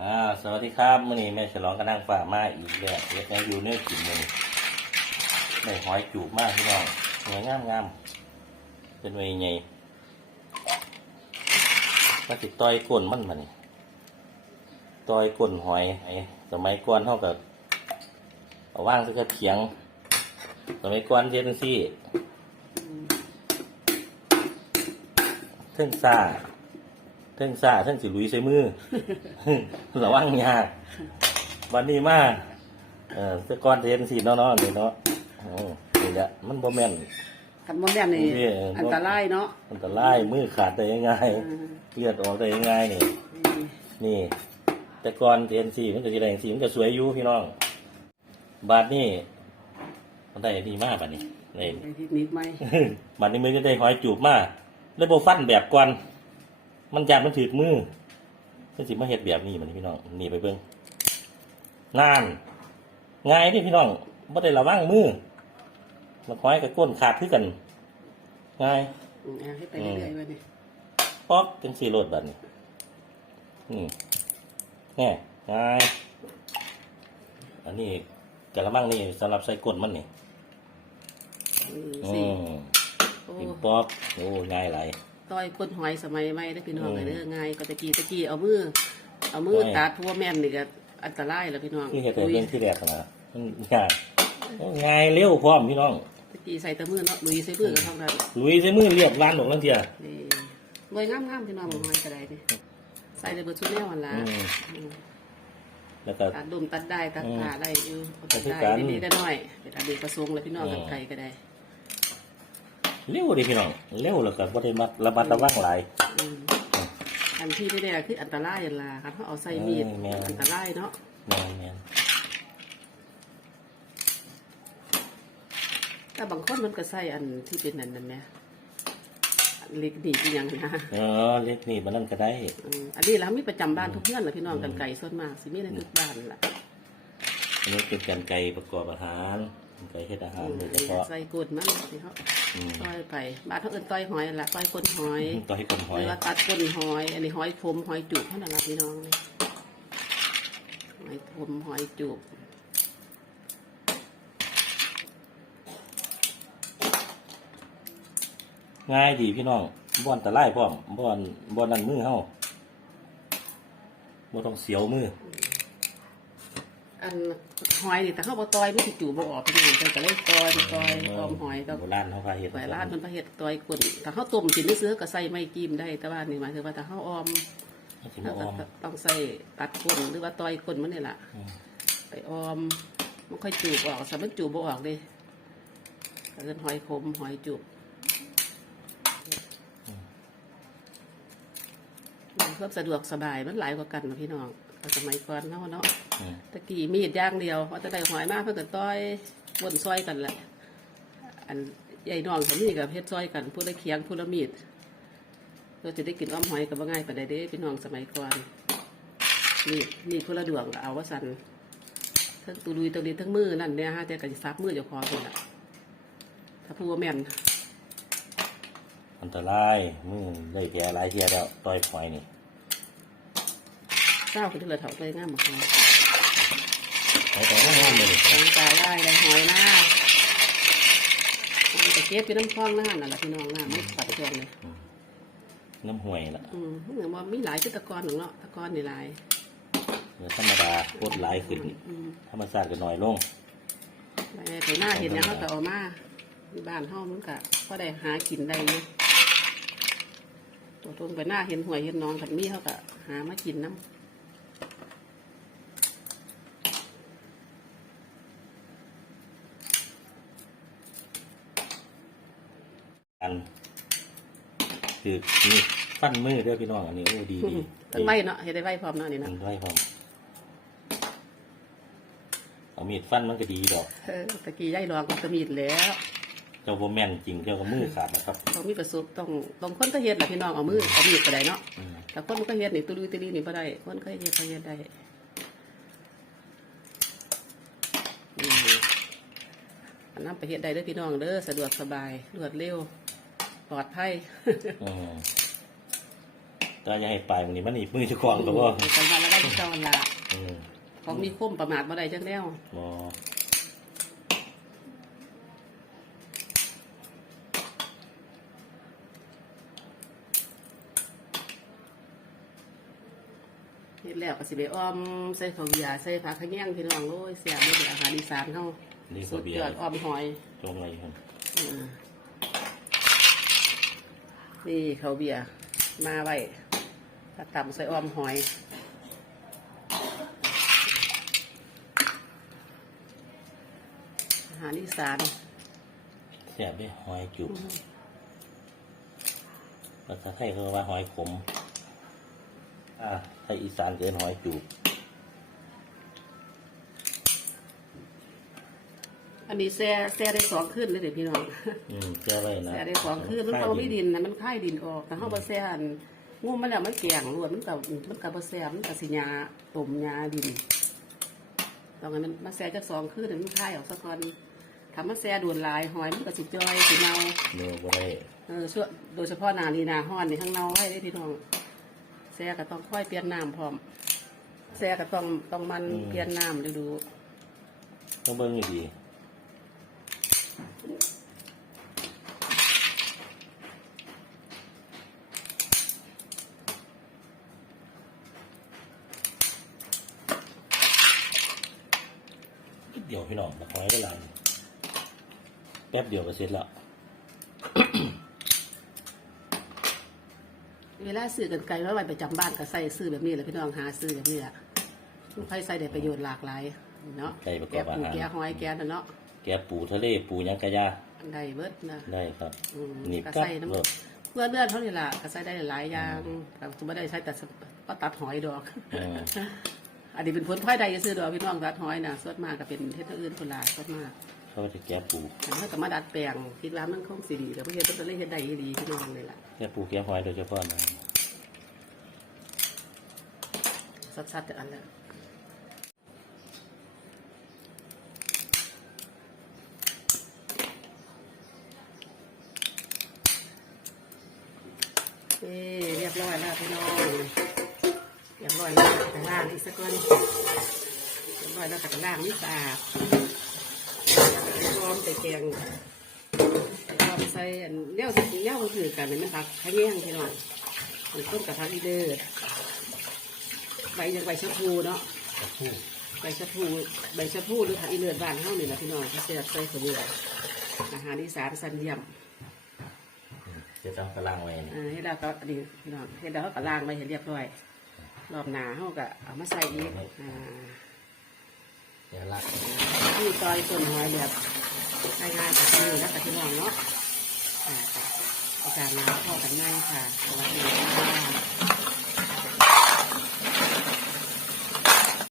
อ่าสวัสดีครับมื่อนี้แม่ฉลองกระนั่งฝ่ามาอีกแล้วเล็กน้อยอยู่เนื้อกินมือได้หอยจูบมากพี่น้องสวยงามงามเป็นเวไงมาติดต่อยก้นมันมานี่ต่อยก้นหอยไอ้สมัยก่อนเท่ากับเอาว่างสักเถียง สมัยก่อนเรียนซี่เท่งซ่า เท่งซ่าเท่งสิลุยใส่มือ ระวังยากวันนี้มาเออแต่ก่อนเรียนสี่เนาะเนาะนี่เนาะโอ้นี่แหละมันบ่แม่น คันบ่แม่นนี่นี่ อันตรายเนาะมันตะไล่มือขาดได้ง่ายอืมๆเลือดออกได้ง่ายๆนี่ นี่ แต่ก่อนเรียนสี่มันก็สิได้สี่มันก็สวยอยู่พี่น้อง บาทนี่มันได้ดีมากบาทนี้ได้ไอ้ที่นิดไหมบัดนี้มือก็ได้หอยจูบมาแล้วโบฟันแบบก่อน มันจับมันถือมือมันสิมาเห็ดแบบนี้มันพี่น้องนี่ไปเบิ่งนานง่ายเดิพี่น้องไม่ได้ระวังมือมันหอยกับก้นขาดคือกัน ง่ายอืมเอาให้ไปเรื่อยๆไว้นี่ป๊อกจังสีโลดบัดนี้อืมแง่ง่าย อันนี้กระมังนี่สำหรับใส่ก้นมันนี่อืมอืสิมโอ้ ปิงป๊อกโอ้ง่ายหลาย ต้อยคนหอยสมัยใหม่เด้อพี่น้องอืมเด้อง่ายก็ตะกี้ตะกี้เอามือเอามือไม่ตัดทั่วแม่นนี่ก็อันตรายแล้วพี่น้องคือเหตุเรื่องที่แรกนะมันง่ายง่ายเร็วพร้อมพี่น้องตะกี้ใส่แตะมือเนาะลุยใส่มือก็เท่านั้นลุยใส่มือเรียบร้านหมดแล้วเทียนี่รวยงามๆพี่น้องบ่หอยก็ได้นี่ใส่ได้เบิดชุดแนวหั่นล่ะอืมอืมแล้วก็ตัดดุมตัดได้ตัดอืมขาได้อยู่ตัดตัดได้กันนิดๆน้อยๆเป็นอันเด็กประสงค์เลยพี่น้องอืมกันไกลก็ได้ เร็วดิพี่น้องเร็วแล้วก็บ่ได้มัดระมัดระวังหลายอืมอันที่แน่ๆคืออันตรายอย่างละครับเขาเอาใส่มีดอืมแม่นอันตรายเนาะแม่นแม่นแต่บางคนมันก็ใส่อันที่เป็นอันนั้นเนี่ยอันเล็กดีที่ยังนะเออเล็กนี่มันนั่นก็ได้อืมอันนี้เรามีประจำบ้านทุกเพื่อนแหละพี่น้องกันไก่ส่วนมากสิมีในทุกบ้านล่ะ อันนี้เป็นกันไก่ประกอบอาหารกัน ไก่เฮ็ดอาหารอืมโดยอันเฉนี้พาะใส่กดมันที่เขาอืมต้อยไปบ้านเขาเอิ้นต้อยหอยละต้อยก้นหอยต่อให้คนหหอรืยอว่าตัดก้นหอย อันนี้หอยคมหอยจุกเท่านั้นละพี่น้องนี่หอยคมหอยจุกง่ายดีพี่น้องบ่อันตรายพร้อมบ่อันบ่นั่นมือเฮาบ่ต้องเสียวมือ อันหอยนี่แต่เขาบ่ตอยมันสิจูบ่ออกพี่น้องเพิ่นก็เลยตอยตอยออมหอยก็โบราณเขาพาเฮ็ดหอยลาดมันประเฮ็ดตอยกลนถ้าเขาต้มกินซื้อๆก็ใส่ไม้จิ้มได้แต่ว่านี่หมายถึงว่าถ้าเขาออมเขาสิเรามาอก็อมต้องใส่ตัดกลนหรือว่าตอยกลนมันนี่ล่ะอืมไปออมมันค่อยจูบออกสามันจูบบ่ออกเด้ก็เป็นหอยขมหอยจูบมันเพิ่มสะดวกสบายมันหลายกว่ากันนะพี่น้องแต่สมัยก่อนเนาะเนาะอืม ตะกี้มีดอย่างเดียวว่าจะได้หอยมากเพื่อกันต้อยบนซอยกันแหละอันใหญ่น้องเขามีกับเฮ็ดซอยกันผู้ละเคียงผู้ละมีดเราจะได้กินอ้อมหอยกับว่าง่ายปานใดเด้พี่น้องสมัยก่อนนี่นี่ผู้ละดวงก็เอาว่าสันทั้งตูลุยตัวนี้ทั้งมือนั่นเนี่ยฮะแต่ก็จะซับมือเจ้าของคนละถ้าพูดว่าแม่นอันตรายมือได้แผลหลายเทียแล้วต่อยหอยนี่เจ้าคนที่เหลือเถาเลยง่ามมาคอ หอยแต่งามๆเลยแตงตายได้ได้หอยหน้ามันจะเก็บอยู่น้ำคลองหน้านั่นแหละพี่น้องหน้าไม่ปัดเทือนเลยน้ำห่วยละอืมเหมือนว่ามีหลายจุดตะกอนหนึ่งเนาะตะกอนนี่หลายเดี๋ยวธรรมดาโคตรหลายขึ้นอืมธรรมชาติก็น้อยลงไปไปหน้าเห็นเนี่ยเขาก็เอามาที่บ้านเฮามันก็พอได้หากินได้อยู่ตัวตรงไปหน้าเห็นหวยเห็นน้องขันมีเขาก็หามากินน้ อันคือนี่ฟันมือด้วยพี่น้องอันนี้โอ้ดีดีำตั้งไว้เนาะเห็นได้ไว้พร้อมเนาะนี่มัเนาะนไว้พร้อมเอามีดฟันมันก็ดีดอกเออตะกี้ย่ายรองก็ตะมีดแล้วเจ้าบ่แม่นจริงเจ้าก็มือขาดนะครับต้องมีประสบต้องต้องคนก็เฮ็ดแหละพี่น้องเอามือเอามีดไปได้เนาะอืมแต่คนมันก็เฮ็ดนี่ตุลุยตุลีนี่บ่ได้คนก็เฮ็ดเขาเฮ็ดได้อืมอันนั้นไปเฮ็ดได้เด้อพี่น้องเด้อสะดวกสบายรวดเร็วป ลอดภัยอืมก็อย่าให้ปลายมันนี่มันหนีบมือเจะคลองก็บ่ไปกันวันละได้เจ้าวันละอืมของมีคุ้มประมาทบ่ได้จังแล้ว บ่เฮ็ดแล้วก็สิไปอ้อมใส่ข้าวเหนียวใส่ผักขะแยงพี่น้องโอ้ยเสียบเลยเดี๋ยวอาหารอีสานเฮานี่สุก็ดเบียยอดร์อ้อมหอยจงไว้ครับ อืม นี่ข้าวเบียร์มาไว้ถ้าตำใส่อ้อมหอยอาหารอีสานแซ่บเด้หอยจุบภาษาไทยเขาว่าหอยขม อ่าไทยอีสานเกินหอยจูบ อันนี้แซ่แซ่ได้สองขึ้นเลยเดี๋ยวพี่น้องอืมแก้ไว้นะแซ่ได้สองขึ้นมันเขาไม่ดินนะมันค่ายดินออกแต่เขาบ่แซ่อันงูมันแล้วมันแกงรวดมันกับมันกับบ่แซ่มันกับสิยาต้มยาดินตอนนั้นมันมาแซ่จักสองขึ้นเดี๋ยวมันค่ายออกสักก่อนทำมันแซ่ด่วนหลายหอยมันก็สิจอยสิเนาเนื้อบ่ได้เออช่วโดยเฉพาะหนานี่หนาห้อนนี่ข้างเนาไว้ได้พี่น้องแซ่ก็ต้องค่อยเปลี่ยนน้ำพร้อมแซ่ก็ต้องต้องมันเปลี่ยนน้ำดูดูต้องเบิ่งให้ดีนิด เดียวพี่น้องบักหอยได้หลายแป๊บเดียวก็เสร็จแล้ว เวลาซื้อกันไกลว่าไว้ประจำบ้านก็ใส่ซื้อแบบนี้แหละพี่น้องหาซื้อแบบนี้แหละมันค่อยใส่ได้ประโยชน์หลากหลายเนาะไก่ประกแกอบอาปูหาร แกหอยแกน่ะเนาะ แกะปูทะเลปูหยังกะยาได้เบิดนะได้ครับ อืมนี่ก็ก็ใส่น้ำเลิกเพื่อเลือดเท่านี้ล่ะก็ใส่ได้หลายอย่างแต่ไม่ได้ใช้แต่ก็ตัดหอยดอก อืมอันนี้เป็นผลพลอยได้ซื้อดอกพี่น้องตัดหอยนะส่วนมากก็เป็นเทศอื่นคนละส่วนมากเขาจะแกะปูอันนี้ก็มาดัดแปลงคิดว่ามันคงสิดีแต่ไม่เห็นต้นเลยเห็นได้ดีพี่น้องเลยล่ะแกะปูแกะหอยโดยเฉพาะนะ สัดๆแต่อันละเอ้เรียบร้อยแล้วพี่น้องเรียบร้อยแล้วแต่ล่างอีกสักก้อนเรียบร้อยแล้วแต่ล่างนี่สะอาดพร้อมไปแกงพร้อมใส่อันเลี้ยวเลี้ยวก็คือกันมันผักขะแยงพี่น้องมันต้นกระทะอีเดอร์ใบยังใบชะพูเนาะใบชะพูใบชะพูหรือผักอีเลือดบ้านเฮานี่แหละพี่น้องเขาเสียบใส่ข้าวเหนียวอาหารอีสานสันเยี่ยมจะต้องกระลังไว้นี่อ่าเฮ็ดแล้วก็อันนี้พี่น้องเฮ็ดแล้วเขาก็ล้างไว้ให้เรียบร้อย รอบหน้าเฮาก็เอามาใส่อีกอ่าเดี๋ยวละที่ซอยต้นหอยแบบง่ายๆแบบนี้แล้วกับพี่น้องเนาะอ่าค่ะอาจารย์น้ำเข้ากันง่ายค่ะสวัสดีค่ะ